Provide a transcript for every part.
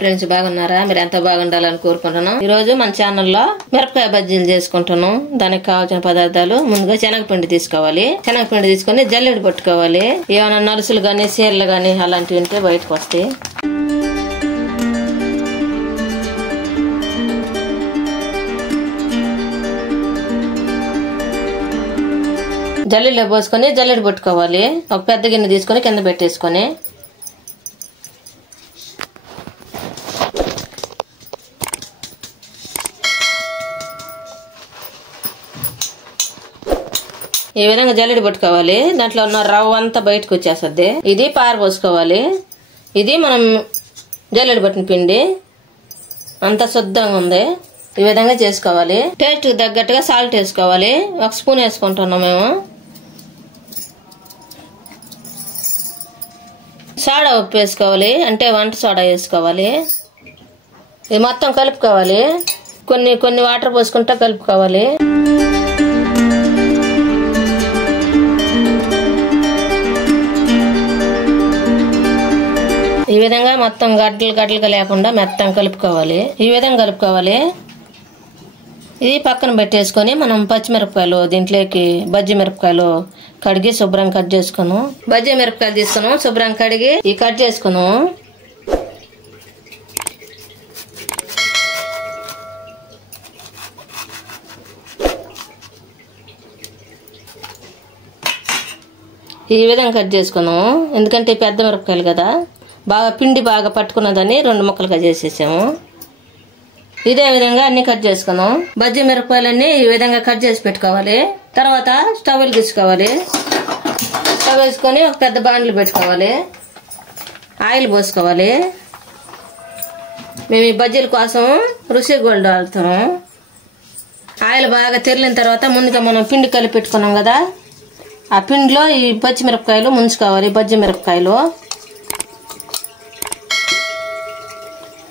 Friends బాగున్నారా? మీరు ఎంత బాగుండాలని కోరుకుంటున్నాం. ఈ రోజు మన ఛానల్లో మిరపకాయ బజ్జీలు చేసుకుంటున్నాం. దానికి కావాల్సిన పదార్థాలు ముందుగా శనగపిండి తీసుకోవాలి. శనగపిండి తీసుకొని జల్లెడ పట్టుకోవాలి. ఏమైనా నలుసులు గాని సీరలు గాని అలాంటివి ఉంటే బయటకు వస్తాయి. జల్లెడలో పోసుకొని జల్లెడ పట్టుకోవాలి. ఒక పెద్ద గిన్నె తీసుకొని కింద పెట్టేసుకొని ఈ విధంగా జల్లెడ పట్టుకోవాలి. దాంట్లో ఉన్న రవ్వ అంతా బయటకు వచ్చేస్తుంది. ఇది పారబోసుకోవాలి. ఇది మనం జల్లెడ పట్టిన పిండి అంత శుద్ధంగా ఉంది. ఈ విధంగా చేసుకోవాలి. టేస్ట్ తగ్గట్టుగా సాల్ట్ వేసుకోవాలి. 1 స్పూన్ వేసుకుంటున్నాం మేము. సోడా ఉప్పు వేసుకోవాలి, అంటే వంట సోడా వేసుకోవాలి. ఇది మొత్తం కలుపుకోవాలి. కొన్ని వాటర్ పోసుకుంటా కలుపుకోవాలి. ఈ విధంగా మొత్తం గడ్డలుగా లేకుండా మెత్తం కలుపుకోవాలి. ఈ విధంగా కలుపుకోవాలి. ఇది పక్కన పెట్టేసుకొని మనం పచ్చిమిరపకాయలు దీంట్లోకి బజ్జీ మిరపకాయలు కడిగి శుభ్రంగా కట్ చేసుకున్నాం. బజ్జీ మిరపకాయలు తీసుకున్నాం, శుభ్రంగా కడిగి ఈ కట్ చేసుకున్నాం. ఈ విధంగా కట్ చేసుకున్నాం. ఎందుకంటే పెద్ద మిరపకాయలు కదా, బాగా పిండి బాగా పట్టుకున్నదని 2 ముక్కలుగా చేసేసాము. ఇదే విధంగా అన్ని కట్ చేసుకున్నాం. బజ్జీ మిరపకాయలన్నీ ఈ విధంగా కట్ చేసి పెట్టుకోవాలి. తర్వాత స్టవ్ వెలిగించుకోవాలి. స్టవ్ వేసుకొని ఒక పెద్ద బాండ్లు పెట్టుకోవాలి. ఆయిల్ పోసుకోవాలి. మేము ఈ బజ్జీల కోసం రుచి గోల్డ్ వాడుతాము. ఆయిల్ బాగా తెరిలిన తర్వాత ముందుగా మనం పిండి కలిపి పెట్టుకున్నాం కదా, ఆ పిండిలో ఈ పచ్చిమిరపకాయలు ముంచుకోవాలి. బజ్జీ మిరపకాయలు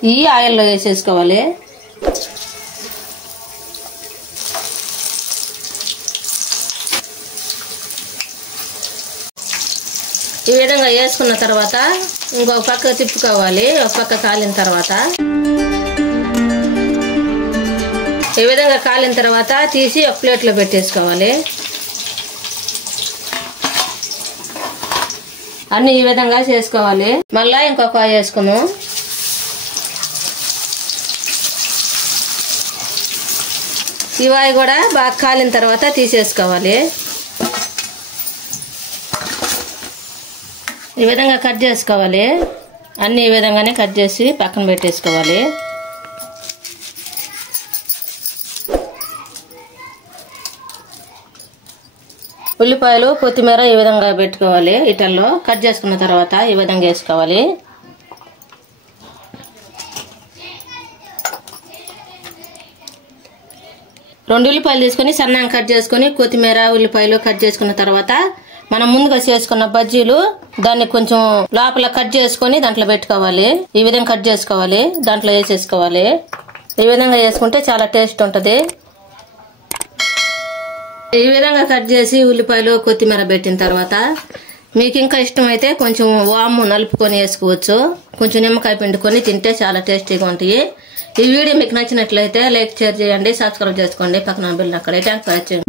ఈ ఆయిల్లో వేసేసుకోవాలి. ఈ విధంగా వేసుకున్న తర్వాత ఇంకొక పక్క తిప్పుకోవాలి. ఒక పక్క కాలిన తర్వాత ఈ విధంగా కాలిన తర్వాత తీసి ఒక ప్లేట్లో పెట్టేసుకోవాలి. అన్ని ఈ విధంగా చేసుకోవాలి. మళ్ళా ఇంకొక వేసుకున్నాం. ఈ వాయి కూడా బాగా కాలిన తర్వాత తీసేసుకోవాలి. ఈ విధంగా కట్ చేసుకోవాలి. అన్ని ఈ విధంగానే కట్ చేసి పక్కన పెట్టేసుకోవాలి. ఉల్లిపాయలు కొత్తిమీర ఈ విధంగా పెట్టుకోవాలి. ఇటల్లో కట్ చేసుకున్న తర్వాత ఈ విధంగా వేసుకోవాలి. రెండు ఉల్లిపాయలు తీసుకొని సన్నగా కట్ చేసుకొని కొత్తిమీర ఉల్లిపాయలు కట్ చేసుకున్న తర్వాత మనం ముందుగా చేసుకున్న బజ్జీలు దాన్ని కొంచెం లోపల కట్ చేసుకొని దాంట్లో పెట్టుకోవాలి. ఈ విధంగా కట్ చేసుకోవాలి. దాంట్లో వేసేసుకోవాలి. ఈ విధంగా వేసుకుంటే చాలా టేస్ట్ ఉంటది. ఈ విధంగా కట్ చేసి ఉల్లిపాయలు కొత్తిమీర పెట్టిన తర్వాత మీకు ఇంకా ఇష్టమైతే కొంచెం వాము నలుపుకొని వేసుకోవచ్చు. కొంచెం నిమ్మకాయ పిండుకొని తింటే చాలా టేస్టీగా ఉంటాయి. ఈ వీడియో మీకు నచ్చినట్లయితే లైక్, షేర్ చేయండి, సబ్స్క్రైబ్ చేసుకోండి. పక్కన బెల్ అక్కడ. Thanks for watching.